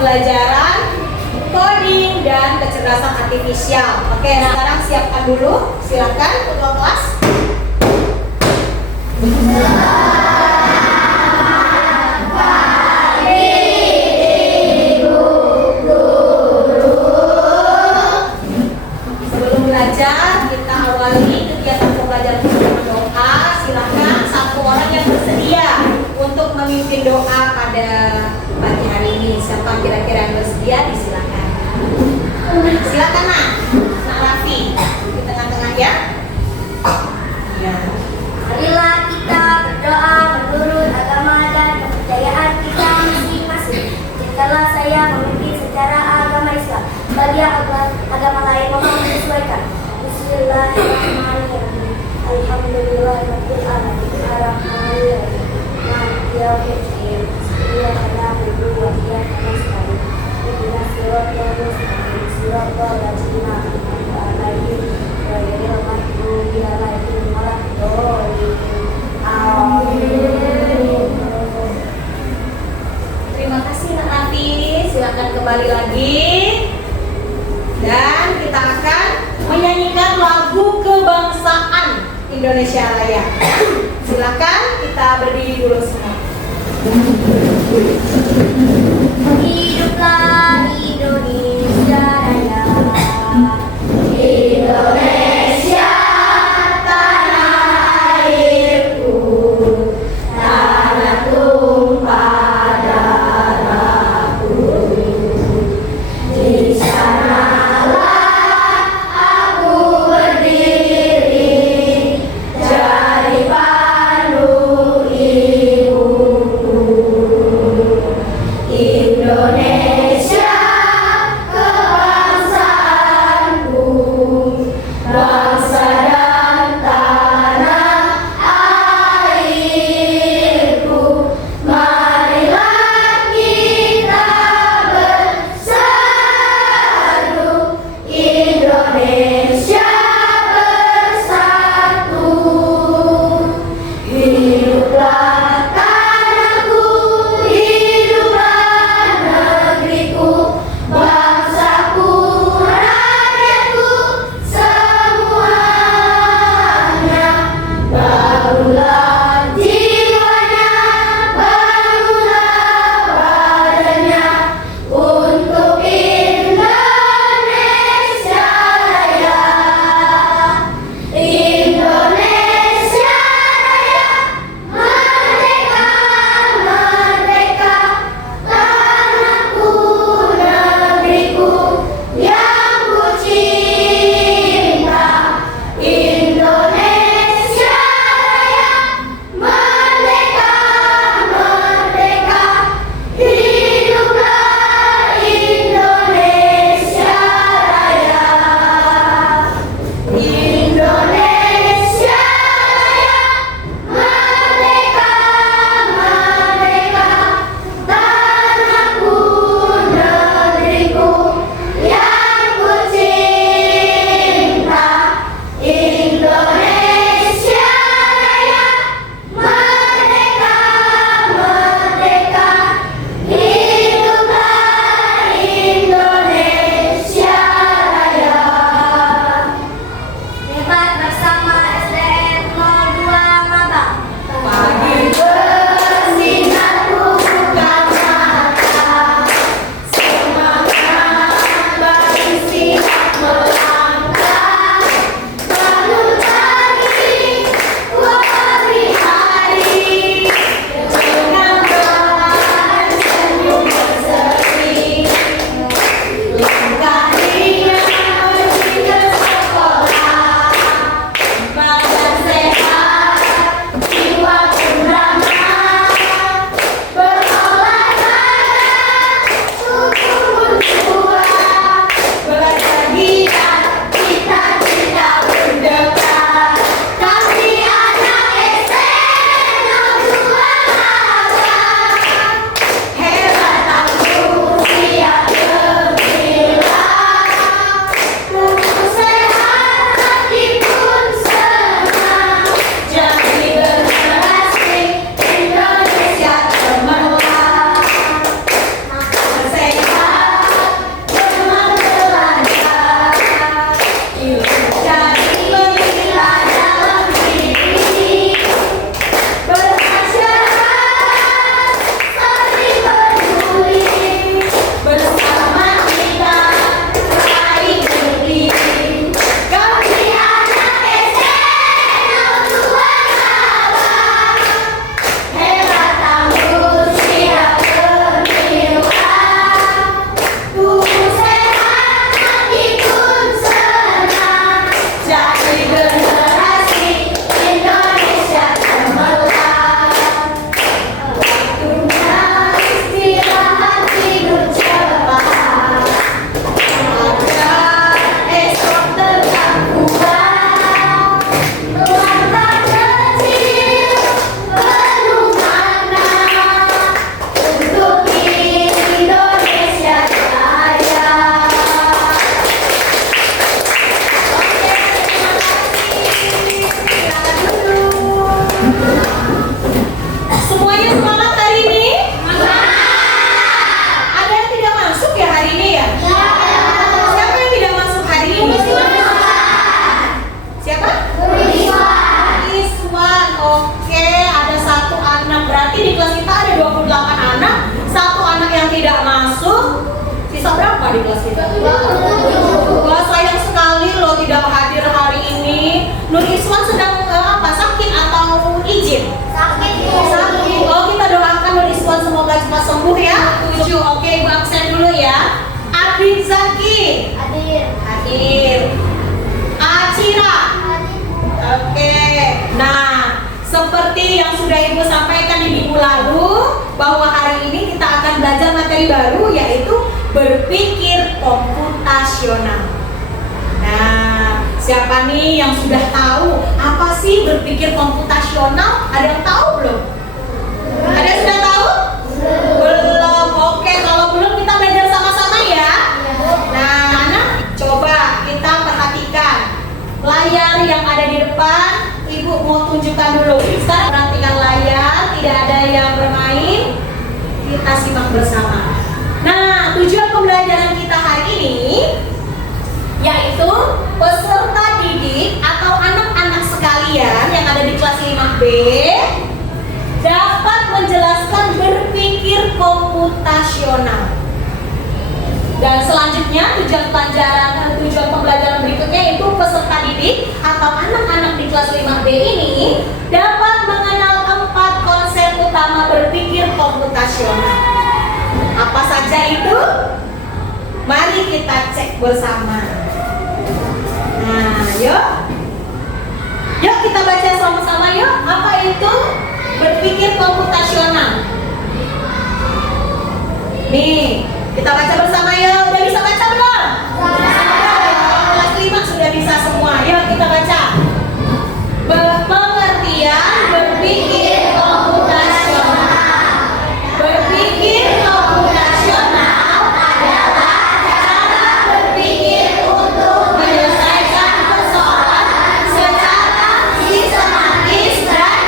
pembelajaran coding dan kecerdasan artifisial. Oke, nah sekarang siapkan dulu. Silakan ketua kelas. Sebelum belajar, kita awali kegiatan pembelajaran dengan doa. Silakan satu orang yang bersedia untuk memimpin doa pada pagi hari ini. Siapa kira-kira yang bersedia? Disilakan. Silakan Nak Raffi di tengah-tengah ya. Ya. Marilah kita berdoa menurut agama dan kepercayaan kita masing-masing. Jikalau saya memimpin secara agama Islam, bagi agama lain mohon menyesuaikan. Bismillahirrahmanirrahim. Alhamdulillahirabbil alamin. Arrahmanirrahim. Maliki yaumiddin. Iyyaka na'budu wa iyyaka nasta'in. Ihdinas siratal mustaqim. Siratal ladzina an'amta 'alaihim ghairil maghdubi 'alaihim waladdallin. Amin. Terima kasih Nak Raffi. Silakan kembali lagi. Dan kita akan menyanyikan lagu kebangsaan Indonesia Raya. Silakan kita berdiri dulu semua. Hiduplah Indonesia Raya. Indonesia tanah airku, tanah tumpah darahku. Di sanalah aku berdiri, jadi pandu ibuku. Indonesia kebangsaanku, bangsa dan tanah airku. Marilah kita bersatu, Indonesia bersatu. Hiduplah tanahku, hiduplah di kelas kita? Wah, sayang sekali loh tidak hadir hari ini. Nur Iswan sedang sakit atau izin? Sakit. Sakit. Oh, kita doakan Nur Iswan semoga cepat sembuh ya. 7. Oke, Ibu absen dulu ya. Adin Zaki. Hadir. Acira. Oke. Nah, seperti yang sudah Ibu sampaikan di minggu lalu, bahwa hari ini kita akan belajar materi baru, yaitu berpikir komputasional. Nah, siapa nih yang sudah tahu apa sih berpikir komputasional? Ada yang tahu belum? Ada yang sudah tahu? Belum. Oke, kalau belum kita belajar sama-sama ya. Nah, anak, coba kita perhatikan layar yang ada di depan. Ibu mau tunjukkan dulu. Sekarang perhatikan layar, tidak ada yang bermain. Kita simak bersama. Nah, tujuan pembelajaran kita hari ini yaitu peserta didik atau anak-anak sekalian yang ada di kelas 5B dapat menjelaskan berpikir komputasional. Dan selanjutnya tujuan pembelajaran berikutnya itu peserta didik atau anak-anak di kelas 5B ini dapat mengenal 4 konsep utama berpikir komputasional. Apa saja itu? Mari kita cek bersama. Nah, yuk kita baca sama-sama yuk. Apa itu berpikir komputasional? Nih, kita baca bersama yuk. Udah bisa baca belum? Kelas 5 sudah bisa semua. Yuk kita baca. Pengertian berpikir komputasional. Berpikir komputasional adalah cara berpikir untuk menyelesaikan persoalan secara sistematis dan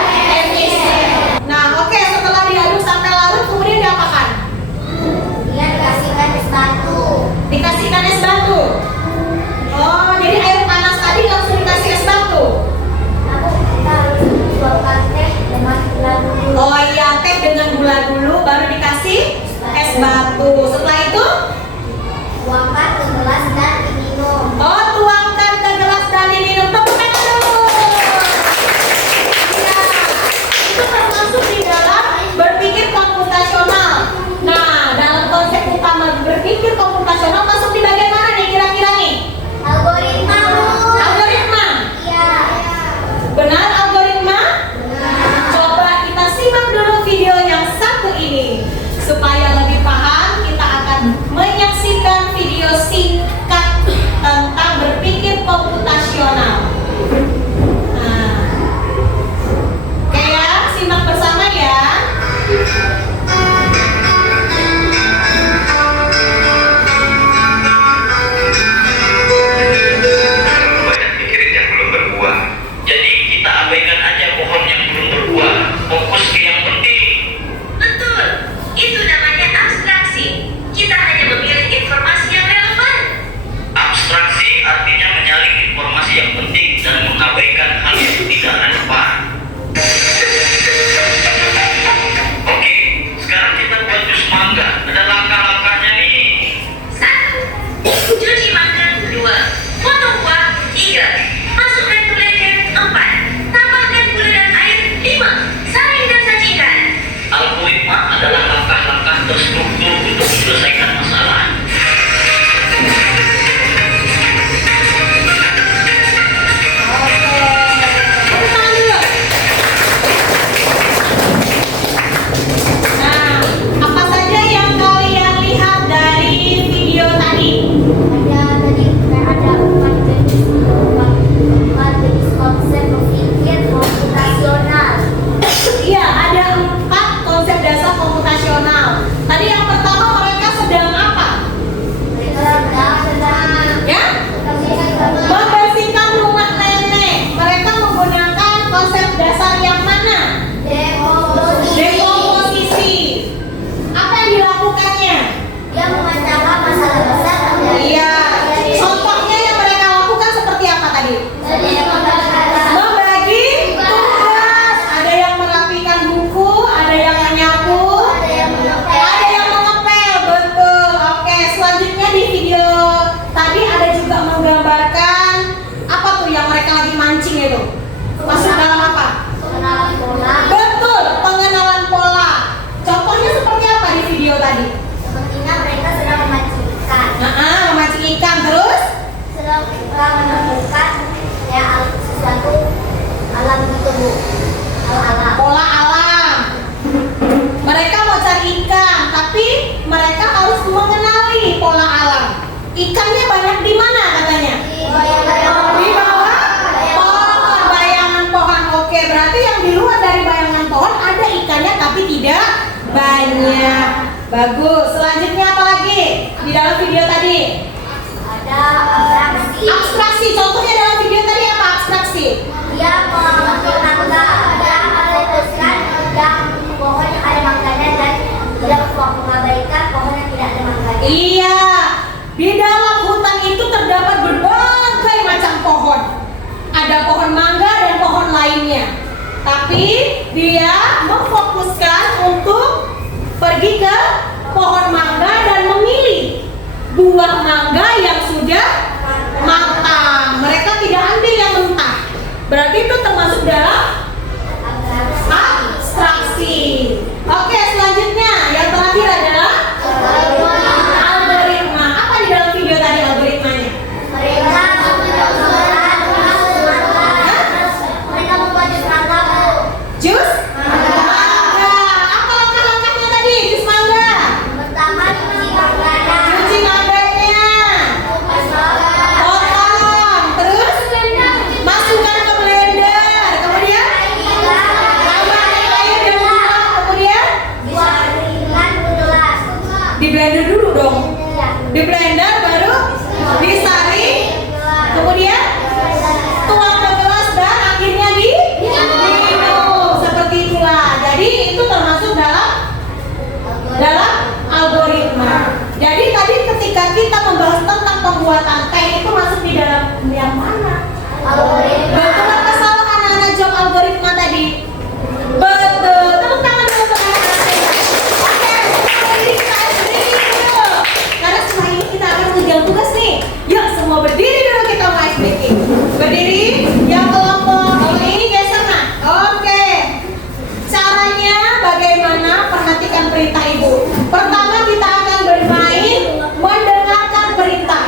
efisien. Nah, oke, setelah diaduk sampai larut kemudian diapakan? Dikasihkan es batu. Dikasihkan es batu. Oh, jadi air panas tadi langsung dikasih es batu. Lalu kita harus tuangkan teh dengan gula dulu. Oh iya, teh dengan gula dulu baru dikasih es batu. Setelah itu, Tuangkan ke gelas dan diminum. oh tuangkan ke gelas dan diminum. Tepuk tangan dulu. Iya, itu termasuk di dalam berpikir komputasional. Nah, dalam konsep utama berpikir komputasional masuk di bagian mana nih kira-kira nih? Algoritma. Algoritma. Iya. Benar algoritma? Coba kita simak dulu video yang satu ini. Supaya lebih paham, kita akan menyaksikan video singkat tentang berpikir komputasional. Nah, oke ya, simak bersama ya. Bu? Alam. Pola alam. Mereka mau cari ikan, tapi mereka harus mengenali pola alam. Ikannya banyak di mana katanya? Di bawah pohon, bayangan pohon. Oke, berarti yang di luar dari bayangan pohon ada ikannya tapi tidak banyak. Bagus. Selanjutnya apa lagi di dalam video tadi? Ada abstraksi. Abstraksi. Contohnya dalam video tadi apa abstraksi? Dia mengambil mangga yang melukiskan yang pohon yang ada mangganya dan tidak mengabaikan pohon yang tidak ada mangganya. Iya. Di dalam hutan itu terdapat berbagai macam pohon. Ada pohon mangga dan pohon lainnya. Tapi dia memfokuskan untuk pergi ke pohon mangga dan memilih buah mangga yang sudah matang. Mereka tidak ambil yang mentah. Berarti itu termasuk dalam abstraksi. Oke, selanjutnya yang terakhir adalah algoritma. Apa di dalam video tadi algoritmanya? Mereka membuat jus mangga, Bu. Jus mangga. Apa langkah-langkahnya tadi? Jus mangga. Pertama cuci mangganya. Cuci mangganya. Kupas mangga. Potong. Terus masukkan ke blender. Kemudian tambahkan air dan gula. Kemudian Buat ringan gelas. di blender dulu dong. Ya. Di blender baru disaring. Kemudian tuang ke gelas dan akhirnya diminum. Seperti itulah. Jadi itu termasuk dalam algoritma. Jadi tadi ketika kita membahas tentang pembuatan teh itu masuk di dalam yang mana? Algoritma. Betul apa salah anak-anak jawab algoritma tadi? Betul. Tepuk tangan dulu untuk anak-anak. Oke, berdiri kita berdiri dulu. Karena setelah ini kita akan mengerjakan tugas nih. Yuk semua berdiri dulu kita mau ice breaking. Berdiri, yang kelompok. Kalau ini geser nah. Oke. Caranya bagaimana? Perhatikan perintah ibu. Pertama kita akan bermain mendengarkan perintah.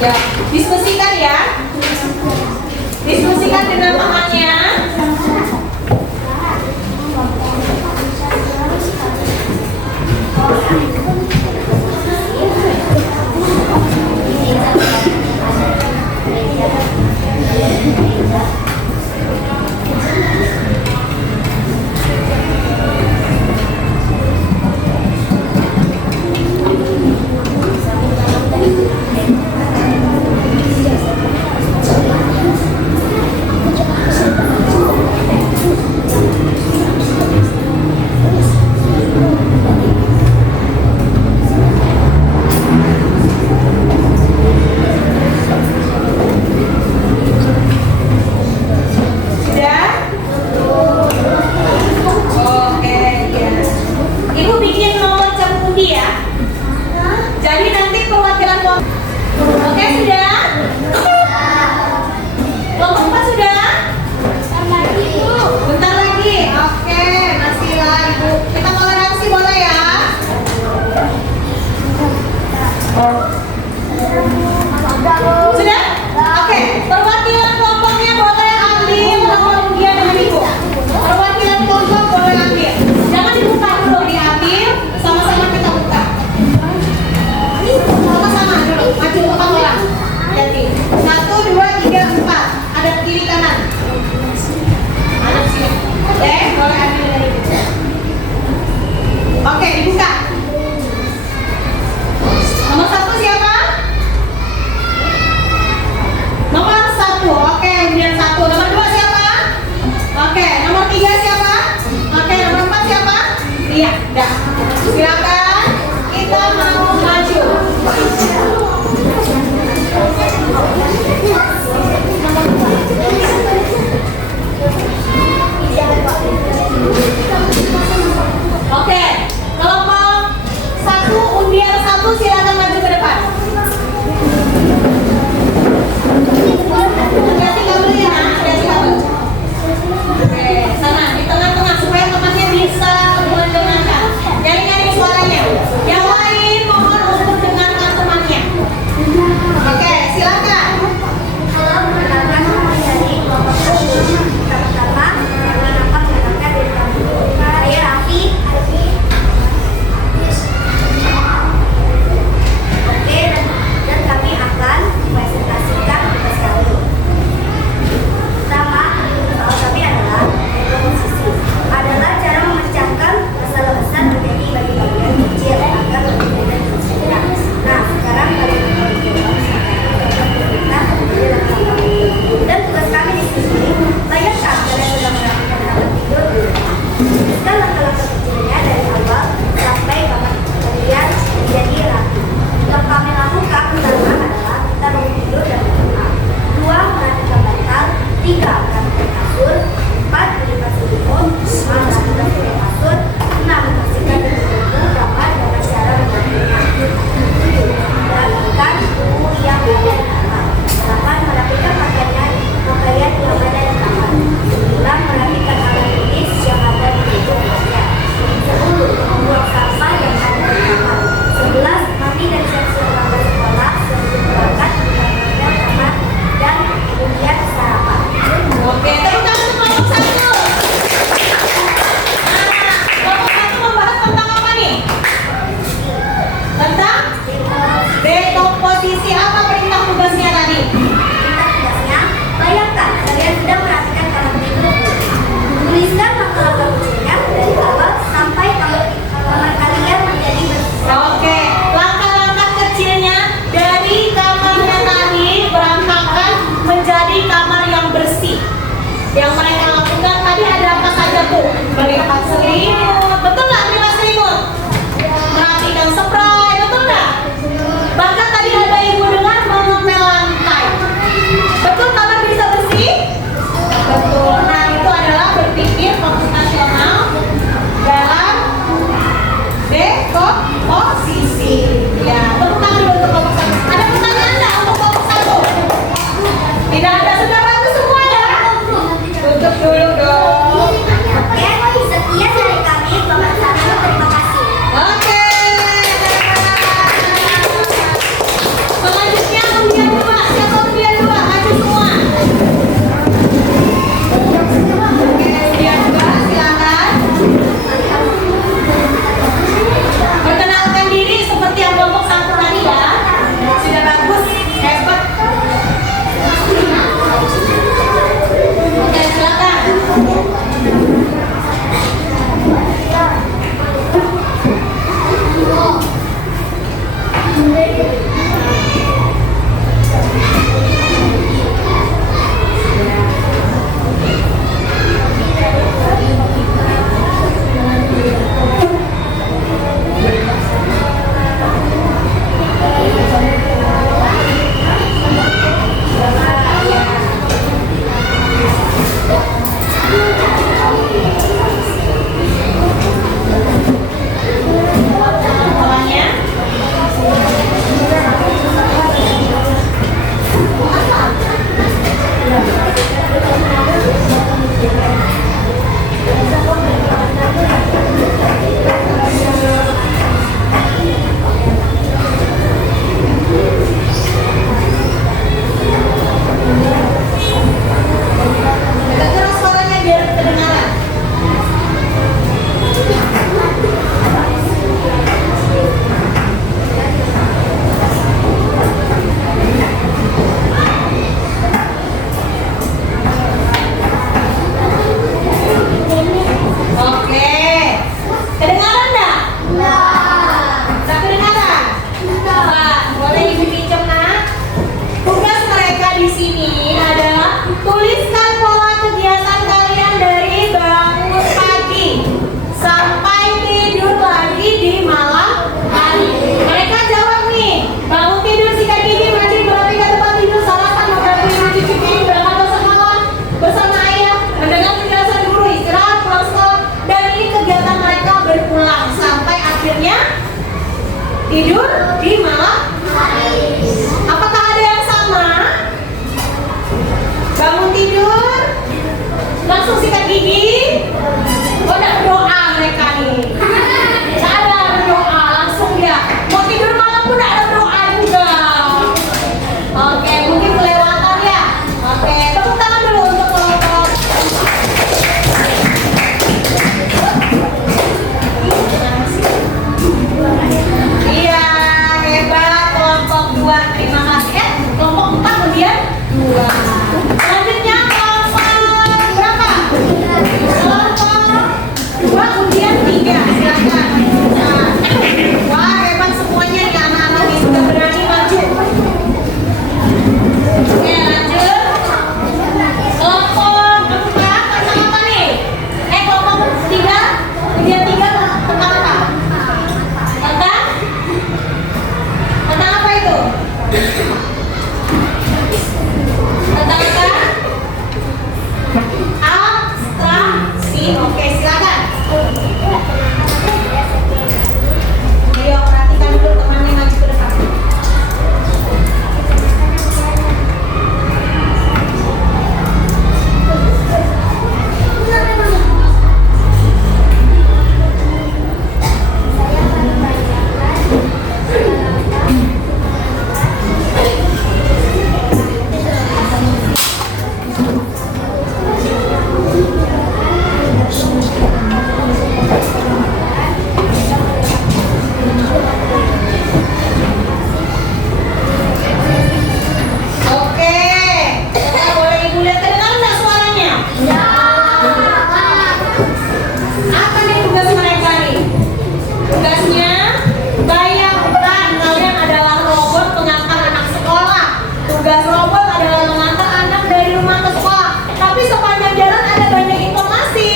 Ya, diskusikan ya. Diskusikan dengan temannya. Sudah? Oke, ya. Ibu bikin nomor jam undi ya. Jadi nanti perwakilan kelompok. Oke, sudah? Kelompok 4 sudah? Bentar lagi. Oke, masih lah Ibu. Kita toleransi boleh ya? Sudah? Oke, perwakilan kelompoknya boleh ambil nomor undian dengan Ibu. Perwakilan kelompok boleh ambil. Jangan dibuka dulu, diambil. Sama-sama kita buka. Sama-sama dulu, maju 4 orang. Jadi 1, 2, 3, 4. Ada kiri kanan. Anak sini. Boleh ambil dari Ibu. Oke, dibuka. Nomor 1 siapa? Nomor 1. Oke, undian 1. Nomor 2 siapa? Oke, nomor 3 siapa? Oke, nomor 4 siapa? Iya, dah. Silakan. Kita mau maju. Oke, kelompok 1 undian 1 silakan maju ke depan. Hati-hati kabel ya, hati-hati kabel. Oke, sana di tengah-tengah supaya temannya bisa mendengarkan. Nyari-nyari suaranya. Yang lain mohon untuk dengarkan temannya. Oke, silakan. Halo, perkenalkan nama dari kelompok 1. Pertama-tama, kami akan mengenalkan diri kami. Saya Raffi. Tidur di malam hari. apakah ada yang sama? Bangun tidur langsung sikat gigi. Oh, udah berdoa mereka nih. Nggak ada berdoa, langsung dia mau tidur malam pun nggak ada berdoa juga. Oke, mungkin kelewatan ya. Oke, tepuk tangan dulu untuk kelompok. Iya, hebat kelompok 2. Terima kasih. Kelompok 4 kemudian 2. Selanjutnya kelompok berapa? Kelompok 2 kemudian 3. Silakan. Nah, wah, hebat semuanya nih anak-anak ini sudah berani maju. Oke, lanjut. Kelompok 4 tentang apa nih? Kelompok 3 kemudian 3 tentang apa? Tentang apa itu? Tentang apa? Abstraksi. Oke, silakan. Ayo perhatikan dulu temannya maju ke depan. Oke, boleh ibu lihat kedengaran nggak suaranya? Apa nih tugas mereka nih? Tugasnya bayangkan kalian adalah robot pengantar anak sekolah. Tugas robot adalah mengantar anak dari rumah ke sekolah. Tapi sepanjang jalan ada banyak informasi.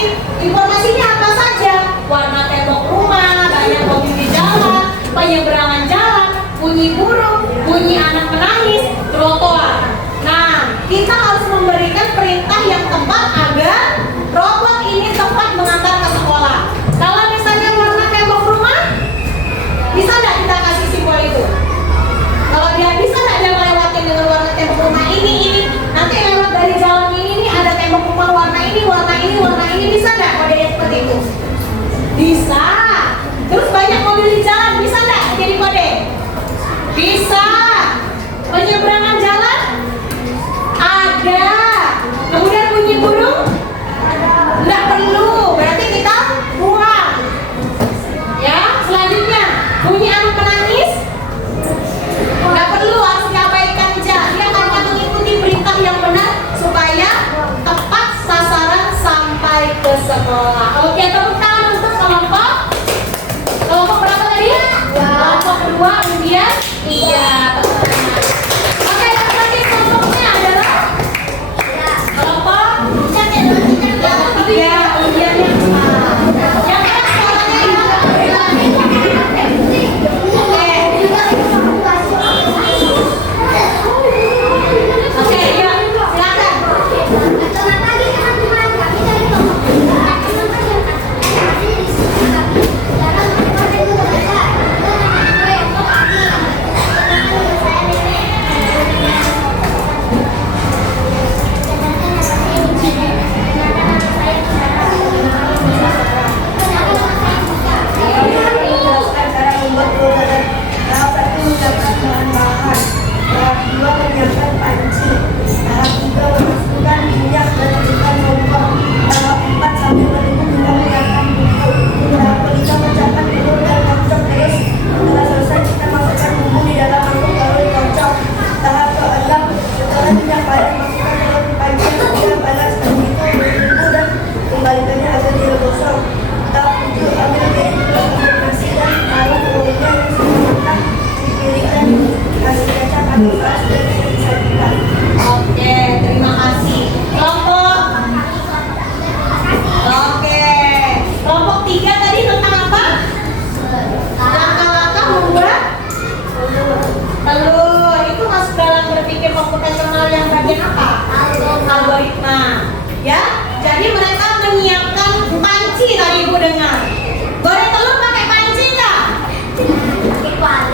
Informasinya apa saja? Warna tembok rumah, banyak mobil di jalan, penyeberangan jalan, bunyi burung, bunyi anak menangis, trotoar. Nah, kita harus memberikan perintah yang tepat agar robot ini tepat mengantar ke sekolah. Kalau misalnya warna tembok rumah, bisa nggak kita kasih simbol itu? Kalau dia bisa nggak dia melewati dengan warna tembok rumah ini, nanti lewat dari jalan ini nih ada tembok rumah warna ini, warna ini, warna ini, bisa nggak kodenya seperti itu? Bisa. Terus banyak mobil di jalan, bisa nggak jadi kode? Bisa. Penyeberangan jalan? Ada. Kemudian bunyi burung? Nggak perlu, berarti kita buang. Ya, selanjutnya bunyi anak menangis? Nggak perlu, harus diabaikan aja. Dia hanya mengikuti perintah yang benar supaya tepat sasaran sampai ke sekolah. Oke, tepuk tangan untuk kelompok. Kelompok berapa tadi? Kelompok kedua, kemudian 3. Oke, tadi kelompoknya adalah kelompok yang ketiga, kemudian yang 4. Yang keras suaranya ya. Oke, ya, silakan. Selamat pagi teman-teman, kami dari kelompok 2. dengar. Goreng telur pakai panci nggak? Pakai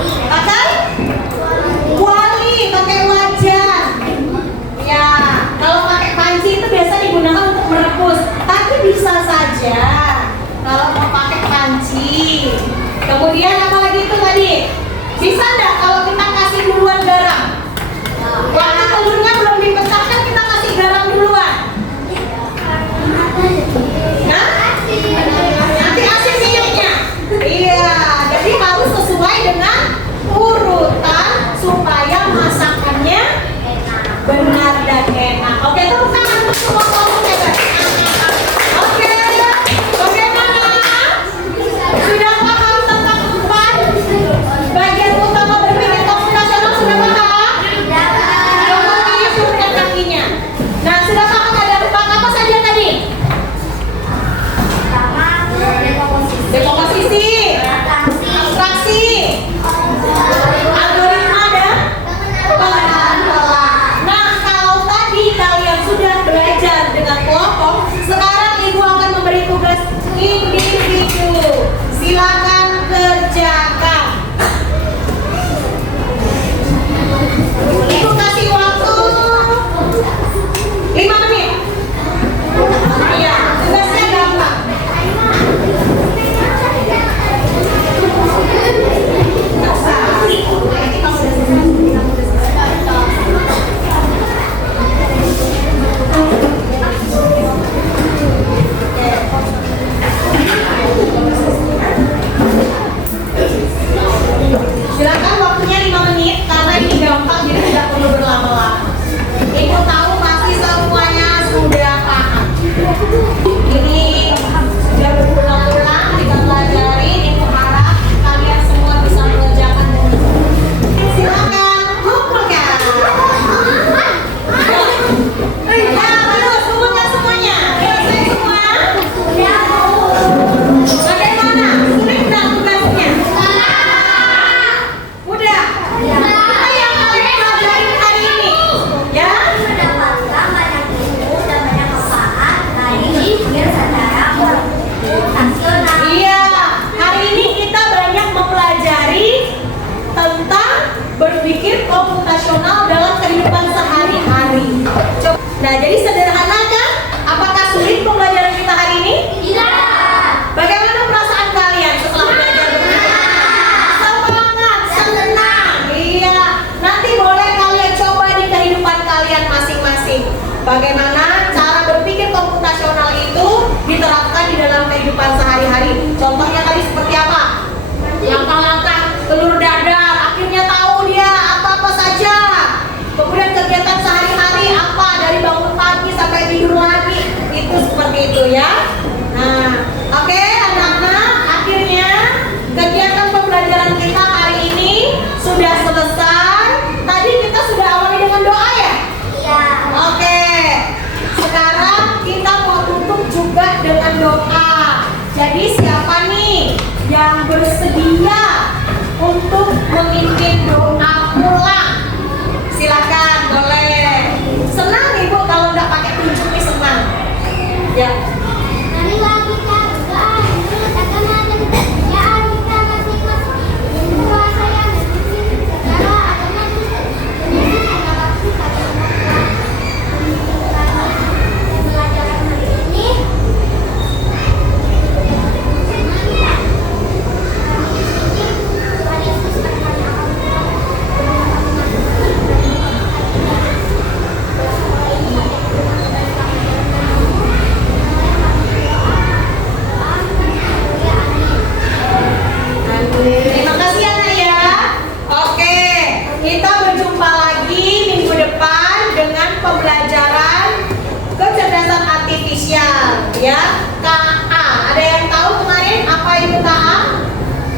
Ya, KA. Ada yang tahu kemarin apa itu KA?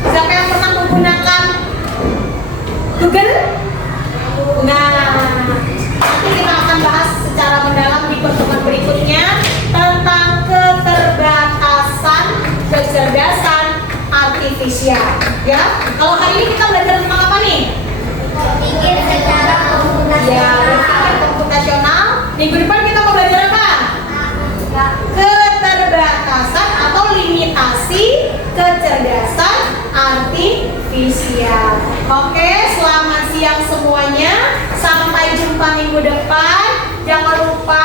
Siapa yang pernah menggunakan Google? Nah, nanti kita akan bahas secara mendalam di pertemuan berikutnya tentang keterbatasan kecerdasan artifisial. Ya, kalau hari ini kita belajar tentang apa nih? Berpikir secara Ya, komputasional. berpikir komputasional. Minggu depan kita mau belajar apa? Keterbatasan atau limitasi kecerdasan artifisial. Oke, selamat siang semuanya. Sampai jumpa minggu depan. Jangan lupa